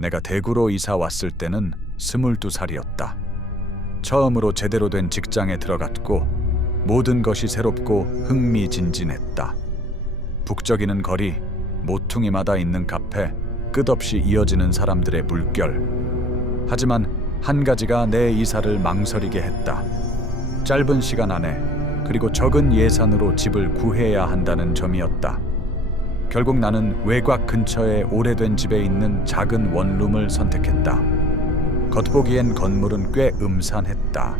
내가 대구로 이사 왔을 때는 22살이었다. 처음으로 제대로 된 직장에 들어갔고 모든 것이 새롭고 흥미진진했다. 북적이는 거리, 모퉁이마다 있는 카페, 끝없이 이어지는 사람들의 물결. 하지만 한 가지가 내 이사를 망설이게 했다. 짧은 시간 안에 그리고 적은 예산으로 집을 구해야 한다는 점이었다. 결국 나는 외곽 근처에 오래된 집에 있는 작은 원룸을 선택했다. 겉보기엔 건물은 꽤 음산했다.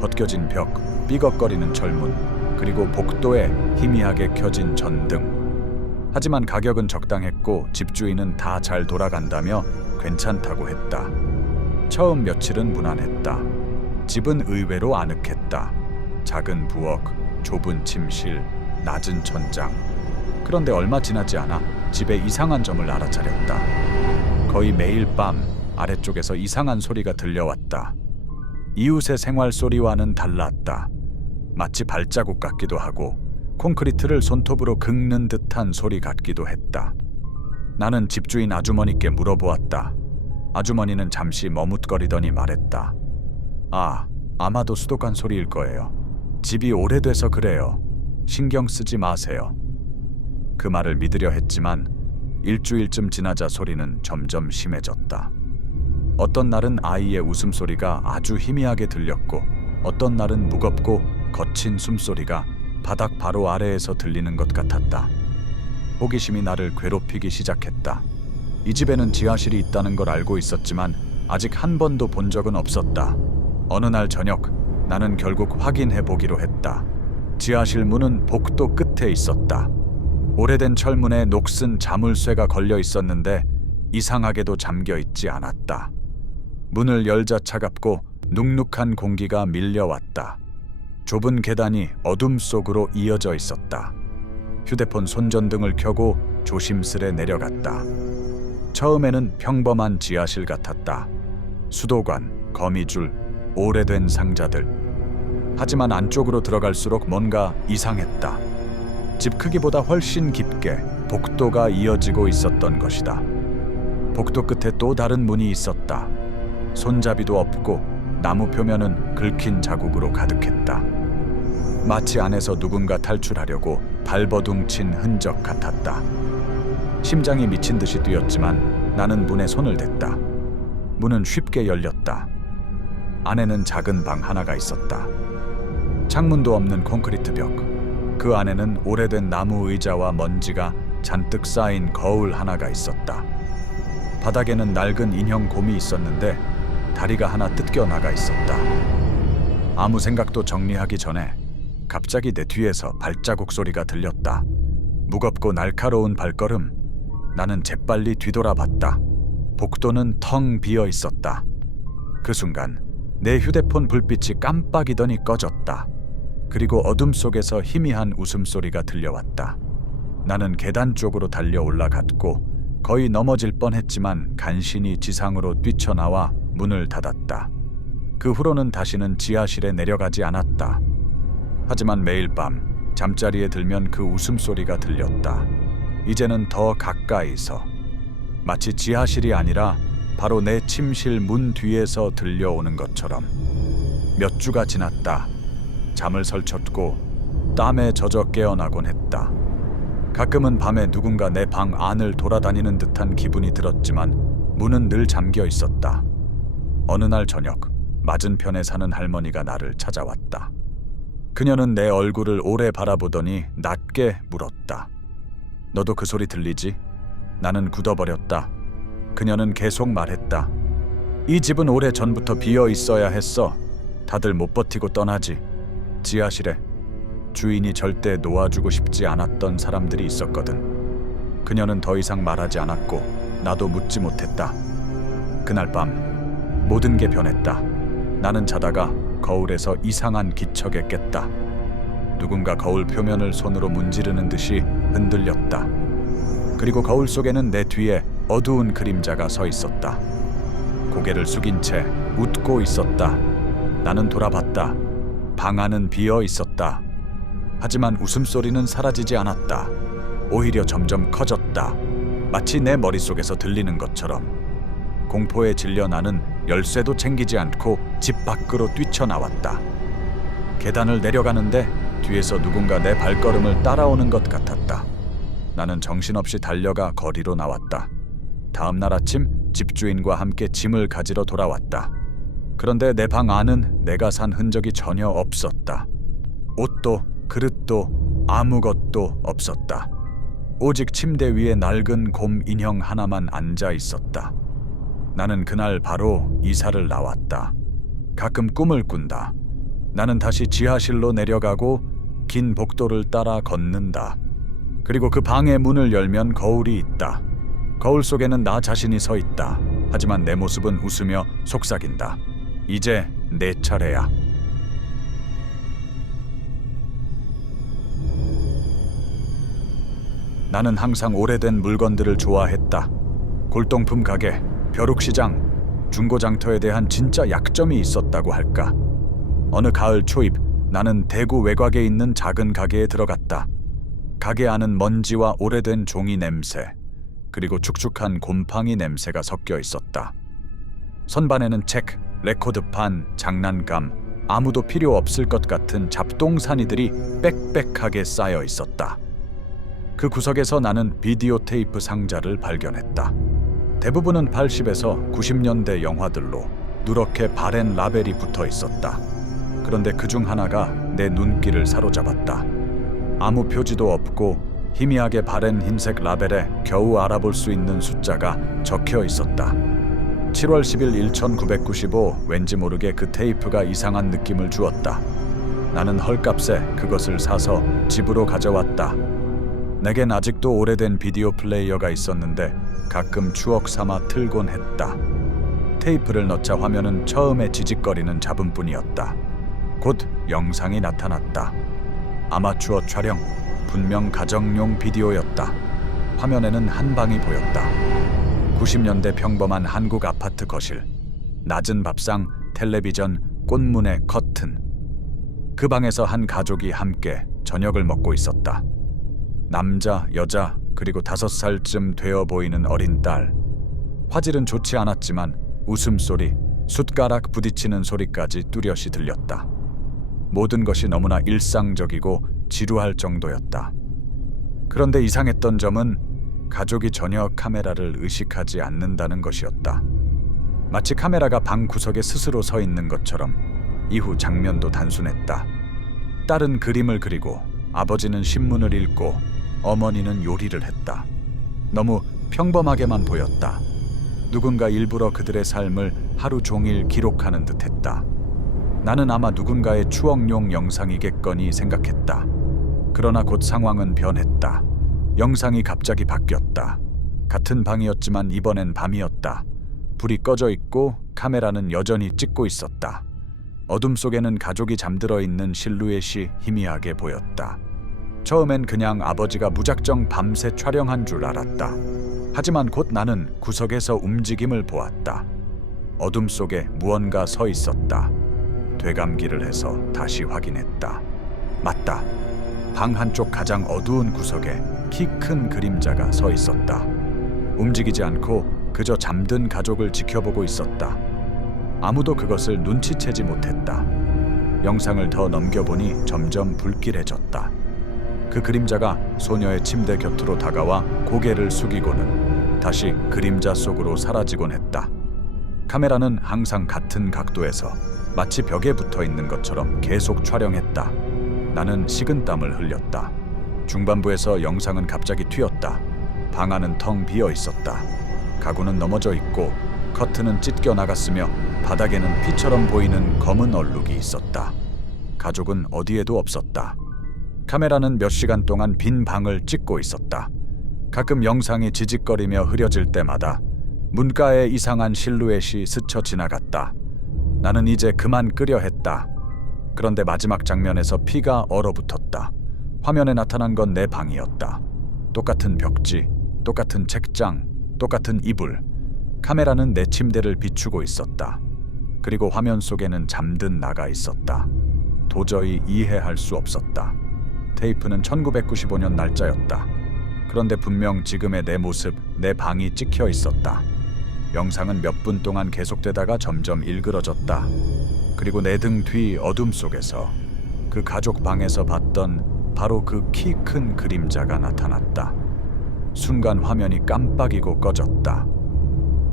벗겨진 벽, 삐걱거리는 철문, 그리고 복도에 희미하게 켜진 전등. 하지만 가격은 적당했고 집주인은 다 잘 돌아간다며 괜찮다고 했다. 처음 며칠은 무난했다. 집은 의외로 아늑했다. 작은 부엌, 좁은 침실, 낮은 천장. 그런데 얼마 지나지 않아 집에 이상한 점을 알아차렸다. 거의 매일 밤 아래쪽에서 이상한 소리가 들려왔다. 이웃의 생활 소리와는 달랐다. 마치 발자국 같기도 하고 콘크리트를 손톱으로 긁는 듯한 소리 같기도 했다. 나는 집주인 아주머니께 물어보았다. 아주머니는 잠시 머뭇거리더니 말했다. 아마도 수도관 소리일 거예요. 집이 오래돼서 그래요. 신경 쓰지 마세요. 그 말을 믿으려 했지만 일주일쯤 지나자 소리는 점점 심해졌다. 어떤 날은 아이의 웃음소리가 아주 희미하게 들렸고 어떤 날은 무겁고 거친 숨소리가 바닥 바로 아래에서 들리는 것 같았다. 호기심이 나를 괴롭히기 시작했다. 이 집에는 지하실이 있다는 걸 알고 있었지만 아직 한 번도 본 적은 없었다. 어느 날 저녁 나는 결국 확인해 보기로 했다. 지하실 문은 복도 끝에 있었다. 오래된 철문에 녹슨 자물쇠가 걸려 있었는데 이상하게도 잠겨 있지 않았다. 문을 열자 차갑고 눅눅한 공기가 밀려왔다. 좁은 계단이 어둠 속으로 이어져 있었다. 휴대폰 손전등을 켜고 조심스레 내려갔다. 처음에는 평범한 지하실 같았다. 수도관, 거미줄, 오래된 상자들. 하지만 안쪽으로 들어갈수록 뭔가 이상했다. 집 크기보다 훨씬 깊게 복도가 이어지고 있었던 것이다. 복도 끝에 또 다른 문이 있었다. 손잡이도 없고 나무 표면은 긁힌 자국으로 가득했다. 마치 안에서 누군가 탈출하려고 발버둥 친 흔적 같았다. 심장이 미친 듯이 뛰었지만 나는 문에 손을 댔다. 문은 쉽게 열렸다. 안에는 작은 방 하나가 있었다. 창문도 없는 콘크리트 벽. 그 안에는 오래된 나무 의자와 먼지가 잔뜩 쌓인 거울 하나가 있었다. 바닥에는 낡은 인형 곰이 있었는데 다리가 하나 뜯겨 나가 있었다. 아무 생각도 정리하기 전에 갑자기 내 뒤에서 발자국 소리가 들렸다. 무겁고 날카로운 발걸음. 나는 재빨리 뒤돌아봤다. 복도는 텅 비어 있었다. 그 순간 내 휴대폰 불빛이 깜빡이더니 꺼졌다. 그리고 어둠 속에서 희미한 웃음소리가 들려왔다. 나는 계단 쪽으로 달려 올라갔고 거의 넘어질 뻔했지만 간신히 지상으로 뛰쳐나와 문을 닫았다. 그 후로는 다시는 지하실에 내려가지 않았다. 하지만 매일 밤 잠자리에 들면 그 웃음소리가 들렸다. 이제는 더 가까이서. 마치 지하실이 아니라 바로 내 침실 문 뒤에서 들려오는 것처럼. 몇 주가 지났다. 잠을 설쳤고 땀에 젖어 깨어나곤 했다. 가끔은 밤에 누군가 내 방 안을 돌아다니는 듯한 기분이 들었지만 문은 늘 잠겨 있었다. 어느 날 저녁 맞은편에 사는 할머니가 나를 찾아왔다. 그녀는 내 얼굴을 오래 바라보더니 낮게 물었다. 너도 그 소리 들리지? 나는 굳어버렸다. 그녀는 계속 말했다. 이 집은 오래 전부터 비어 있어야 했어. 다들 못 버티고 떠나지. 지하실에 주인이 절대 놓아주고 싶지 않았던 사람들이 있었거든. 그녀는 더 이상 말하지 않았고 나도 묻지 못했다. 그날 밤 모든 게 변했다. 나는 자다가 거울에서 이상한 기척에 깼다. 누군가 거울 표면을 손으로 문지르는 듯이 흔들렸다. 그리고 거울 속에는 내 뒤에 어두운 그림자가 서 있었다. 고개를 숙인 채 웃고 있었다. 나는 돌아봤다. 방 안은 비어 있었다. 하지만 웃음소리는 사라지지 않았다. 오히려 점점 커졌다. 마치 내 머릿속에서 들리는 것처럼. 공포에 질려 나는 열쇠도 챙기지 않고 집 밖으로 뛰쳐나왔다. 계단을 내려가는데 뒤에서 누군가 내 발걸음을 따라오는 것 같았다. 나는 정신없이 달려가 거리로 나왔다. 다음 날 아침 집주인과 함께 짐을 가지러 돌아왔다. 그런데 내 방 안은 내가 산 흔적이 전혀 없었다. 옷도 그릇도 아무것도 없었다. 오직 침대 위에 낡은 곰 인형 하나만 앉아 있었다. 나는 그날 바로 이사를 나왔다. 가끔 꿈을 꾼다. 나는 다시 지하실로 내려가고 긴 복도를 따라 걷는다. 그리고 그 방의 문을 열면 거울이 있다. 거울 속에는 나 자신이 서 있다. 하지만 내 모습은 웃으며 속삭인다. 이제 내 차례야. 나는 항상 오래된 물건들을 좋아했다. 골동품 가게, 벼룩시장, 중고장터에 대한 진짜 약점이 있었다고 할까. 어느 가을 초입 나는 대구 외곽에 있는 작은 가게에 들어갔다. 가게 안은 먼지와 오래된 종이 냄새, 그리고 축축한 곰팡이 냄새가 섞여 있었다. 선반에는 책, 레코드판, 장난감, 아무도 필요 없을 것 같은 잡동사니들이 빽빽하게 쌓여 있었다. 그 구석에서 나는 비디오 테이프 상자를 발견했다. 대부분은 80에서 90년대 영화들로 누렇게 바랜 라벨이 붙어 있었다. 그런데 그중 하나가 내 눈길을 사로잡았다. 아무 표지도 없고 희미하게 바랜 흰색 라벨에 겨우 알아볼 수 있는 숫자가 적혀 있었다. 7월 10일 1995. 왠지 모르게 그 테이프가 이상한 느낌을 주었다. 나는 헐값에 그것을 사서 집으로 가져왔다. 내겐 아직도 오래된 비디오 플레이어가 있었는데 가끔 추억 삼아 틀곤 했다. 테이프를 넣자 화면은 처음에 지직거리는 잡음뿐이었다. 곧 영상이 나타났다. 아마추어 촬영, 분명 가정용 비디오였다. 화면에는 한 방이 보였다. 90년대 평범한 한국 아파트 거실. 낮은 밥상, 텔레비전, 꽃무늬 커튼. 그 방에서 한 가족이 함께 저녁을 먹고 있었다. 남자, 여자, 그리고 5살쯤 되어 보이는 어린 딸. 화질은 좋지 않았지만 웃음소리, 숟가락 부딪히는 소리까지 뚜렷이 들렸다. 모든 것이 너무나 일상적이고 지루할 정도였다. 그런데 이상했던 점은 가족이 전혀 카메라를 의식하지 않는다는 것이었다. 마치 카메라가 방 구석에 스스로 서 있는 것처럼. 이후 장면도 단순했다. 딸은 그림을 그리고 아버지는 신문을 읽고 어머니는 요리를 했다. 너무 평범하게만 보였다. 누군가 일부러 그들의 삶을 하루 종일 기록하는 듯했다. 나는 아마 누군가의 추억용 영상이겠거니 생각했다. 그러나 곧 상황은 변했다. 영상이 갑자기 바뀌었다. 같은 방이었지만 이번엔 밤이었다. 불이 꺼져 있고 카메라는 여전히 찍고 있었다. 어둠 속에는 가족이 잠들어 있는 실루엣이 희미하게 보였다. 처음엔 그냥 아버지가 무작정 밤새 촬영한 줄 알았다. 하지만 곧 나는 구석에서 움직임을 보았다. 어둠 속에 무언가 서 있었다. 되감기를 해서 다시 확인했다. 맞다. 방 한쪽 가장 어두운 구석에 키 큰 그림자가 서 있었다. 움직이지 않고 그저 잠든 가족을 지켜보고 있었다. 아무도 그것을 눈치채지 못했다. 영상을 더 넘겨보니 점점 불길해졌다. 그 그림자가 소녀의 침대 곁으로 다가와 고개를 숙이고는 다시 그림자 속으로 사라지곤 했다. 카메라는 항상 같은 각도에서 마치 벽에 붙어 있는 것처럼 계속 촬영했다. 나는 식은땀을 흘렸다. 중반부에서 영상은 갑자기 튀었다. 방 안은 텅 비어 있었다. 가구는 넘어져 있고 커튼은 찢겨 나갔으며 바닥에는 피처럼 보이는 검은 얼룩이 있었다. 가족은 어디에도 없었다. 카메라는 몇 시간 동안 빈 방을 찍고 있었다. 가끔 영상이 지직거리며 흐려질 때마다 문가에 이상한 실루엣이 스쳐 지나갔다. 나는 이제 그만 끄려 했다. 그런데 마지막 장면에서 피가 얼어붙었다. 화면에 나타난 건 내 방이었다. 똑같은 벽지, 똑같은 책장, 똑같은 이불. 카메라는 내 침대를 비추고 있었다. 그리고 화면 속에는 잠든 나가 있었다. 도저히 이해할 수 없었다. 테이프는 1995년 날짜였다. 그런데 분명 지금의 내 모습, 내 방이 찍혀 있었다. 영상은 몇 분 동안 계속되다가 점점 일그러졌다. 그리고 내 등 뒤 어둠 속에서 그 가족 방에서 봤던 바로 그 키 큰 그림자가 나타났다. 순간 화면이 깜빡이고 꺼졌다.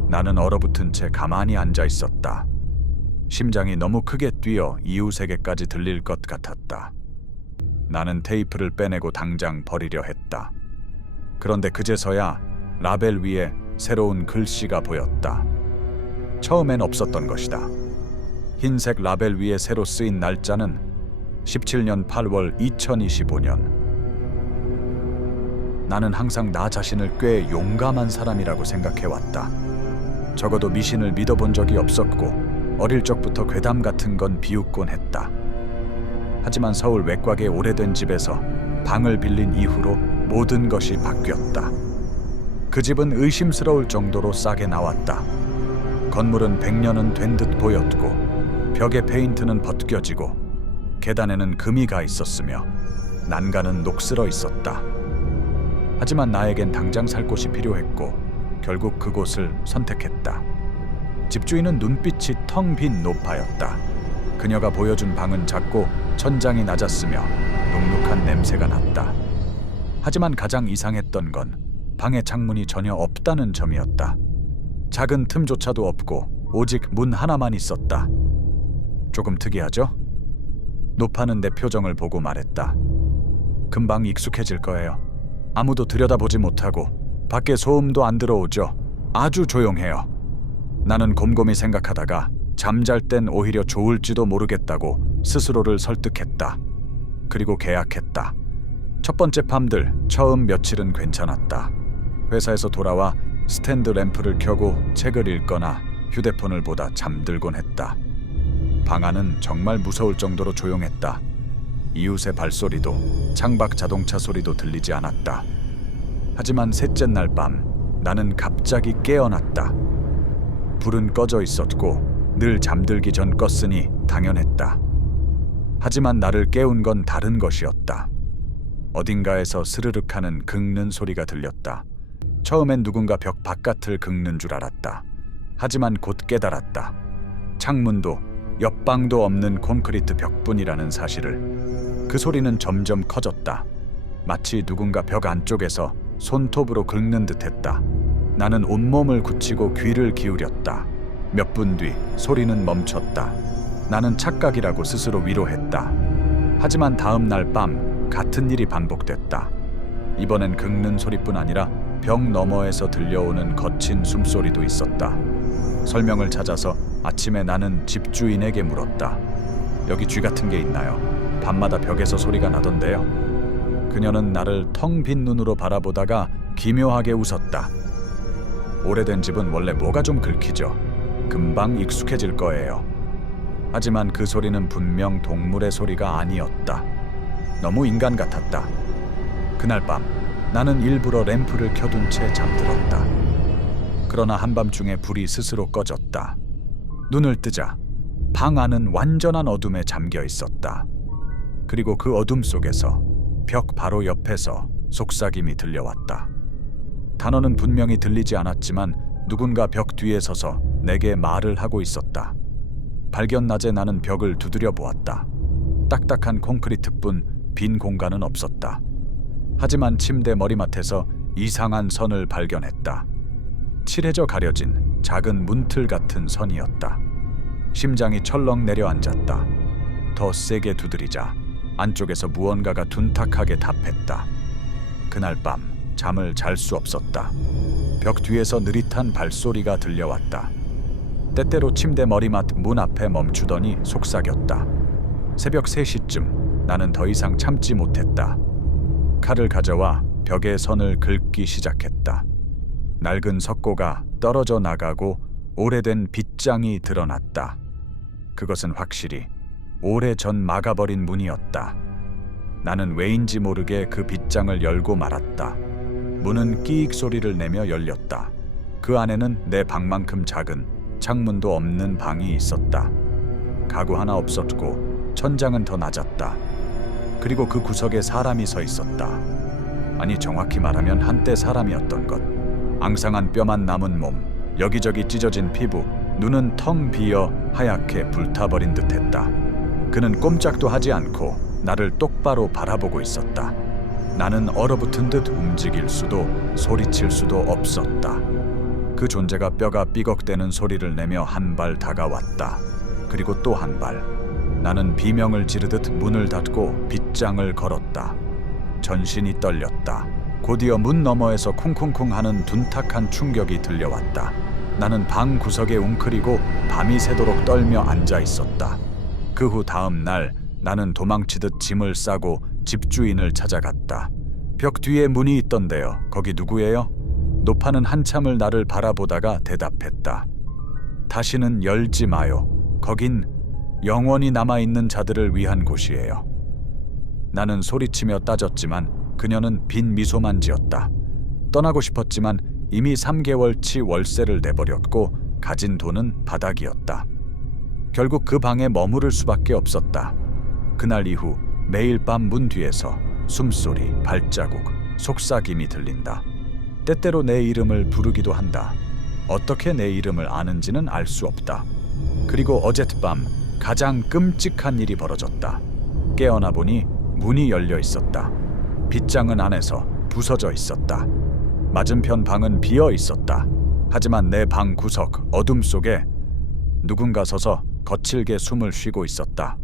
나는 얼어붙은 채 가만히 앉아 있었다. 심장이 너무 크게 뛰어 이웃에게까지 들릴 것 같았다. 나는 테이프를 빼내고 당장 버리려 했다. 그런데 그제서야 라벨 위에 새로운 글씨가 보였다. 처음엔 없었던 것이다. 흰색 라벨 위에 새로 쓰인 날짜는 17년 8월 2025년. 나는 항상 나 자신을 꽤 용감한 사람이라고 생각해왔다. 적어도 미신을 믿어본 적이 없었고 어릴 적부터 괴담 같은 건 비웃곤 했다. 하지만 서울 외곽의 오래된 집에서 방을 빌린 이후로 모든 것이 바뀌었다. 그 집은 의심스러울 정도로 싸게 나왔다. 건물은 100년은 된 듯 보였고 벽의 페인트는 벗겨지고 계단에는 금이 가 있었으며 난간은 녹슬어 있었다. 하지만 나에겐 당장 살 곳이 필요했고 결국 그곳을 선택했다. 집주인은 눈빛이 텅 빈 노파였다. 그녀가 보여준 방은 작고 천장이 낮았으며 눅눅한 냄새가 났다. 하지만 가장 이상했던 건 방에 창문이 전혀 없다는 점이었다. 작은 틈조차도 없고 오직 문 하나만 있었다. 조금 특이하죠? 노파는 내 표정을 보고 말했다. 금방 익숙해질 거예요. 아무도 들여다보지 못하고 밖에 소음도 안 들어오죠. 아주 조용해요. 나는 곰곰이 생각하다가 잠잘 땐 오히려 좋을지도 모르겠다고 스스로를 설득했다. 그리고 계약했다. 첫 번째 밤들 처음 며칠은 괜찮았다. 회사에서 돌아와 스탠드 램프를 켜고 책을 읽거나 휴대폰을 보다 잠들곤 했다. 방 안은 정말 무서울 정도로 조용했다. 이웃의 발소리도 창밖 자동차 소리도 들리지 않았다. 하지만 셋째 날 밤 나는 갑자기 깨어났다. 불은 꺼져 있었고 늘 잠들기 전 껐으니 당연했다. 하지만 나를 깨운 건 다른 것이었다. 어딘가에서 스르륵 하는 긁는 소리가 들렸다. 처음엔 누군가 벽 바깥을 긁는 줄 알았다. 하지만 곧 깨달았다. 창문도 옆방도 없는 콘크리트 벽뿐이라는 사실을. 그 소리는 점점 커졌다. 마치 누군가 벽 안쪽에서 손톱으로 긁는 듯했다. 나는 온몸을 굳히고 귀를 기울였다. 몇 분 뒤 소리는 멈췄다. 나는 착각이라고 스스로 위로했다. 하지만 다음 날 밤 같은 일이 반복됐다. 이번엔 긁는 소리뿐 아니라 벽 너머에서 들려오는 거친 숨소리도 있었다. 설명을 찾아서 아침에 나는 집주인에게 물었다. 여기 쥐 같은 게 있나요? 밤마다 벽에서 소리가 나던데요. 그녀는 나를 텅 빈 눈으로 바라보다가 기묘하게 웃었다. 오래된 집은 원래 뭐가 좀 긁히죠. 금방 익숙해질 거예요. 하지만 그 소리는 분명 동물의 소리가 아니었다. 너무 인간 같았다. 그날 밤 나는 일부러 램프를 켜둔 채 잠들었다. 그러나 한밤중에 불이 스스로 꺼졌다. 눈을 뜨자 방 안은 완전한 어둠에 잠겨 있었다. 그리고 그 어둠 속에서 벽 바로 옆에서 속삭임이 들려왔다. 단어는 분명히 들리지 않았지만 누군가 벽 뒤에 서서 내게 말을 하고 있었다. 발견 낮에 나는 벽을 두드려 보았다. 딱딱한 콘크리트뿐 빈 공간은 없었다. 하지만 침대 머리맡에서 이상한 선을 발견했다. 칠해져 가려진 작은 문틀 같은 선이었다. 심장이 철렁 내려앉았다. 더 세게 두드리자 안쪽에서 무언가가 둔탁하게 답했다. 그날 밤 잠을 잘 수 없었다. 벽 뒤에서 느릿한 발소리가 들려왔다. 때때로 침대 머리맡 문 앞에 멈추더니 속삭였다. 새벽 3시쯤 나는 더 이상 참지 못했다. 칼을 가져와 벽의 선을 긁기 시작했다. 낡은 석고가 떨어져 나가고 오래된 빗장이 드러났다. 그것은 확실히 오래전 막아버린 문이었다. 나는 왜인지 모르게 그 빗장을 열고 말았다. 문은 끼익 소리를 내며 열렸다. 그 안에는 내 방만큼 작은 창문도 없는 방이 있었다. 가구 하나 없었고 천장은 더 낮았다. 그리고 그 구석에 사람이 서 있었다. 아니 정확히 말하면 한때 사람이었던 것. 앙상한 뼈만 남은 몸, 여기저기 찢어진 피부, 눈은 텅 비어 하얗게 불타버린 듯했다. 그는 꼼짝도 하지 않고 나를 똑바로 바라보고 있었다. 나는 얼어붙은 듯 움직일 수도 소리칠 수도 없었다. 그 존재가 뼈가 삐걱대는 소리를 내며 한 발 다가왔다. 그리고 또 한 발. 나는 비명을 지르듯 문을 닫고 빗장을 걸었다. 전신이 떨렸다. 곧이어 문 너머에서 쿵쿵쿵 하는 둔탁한 충격이 들려왔다. 나는 방 구석에 웅크리고 밤이 새도록 떨며 앉아 있었다. 그 후 다음 날 나는 도망치듯 짐을 싸고 집주인을 찾아갔다. 벽 뒤에 문이 있던데요. 거기 누구예요? 노파는 한참을 나를 바라보다가 대답했다. 다시는 열지 마요. 거긴 영원히 남아있는 자들을 위한 곳이에요. 나는 소리치며 따졌지만 그녀는 빈 미소만 지었다. 떠나고 싶었지만 이미 3개월치 월세를 내버렸고 가진 돈은 바닥이었다. 결국 그 방에 머무를 수밖에 없었다. 그날 이후 매일 밤 문 뒤에서 숨소리, 발자국, 속삭임이 들린다. 때때로 내 이름을 부르기도 한다. 어떻게 내 이름을 아는지는 알 수 없다. 그리고 어젯밤 가장 끔찍한 일이 벌어졌다. 깨어나 보니 문이 열려 있었다. 빗장은 안에서 부서져 있었다. 맞은편 방은 비어 있었다. 하지만 내 방 구석 어둠 속에 누군가 서서 거칠게 숨을 쉬고 있었다.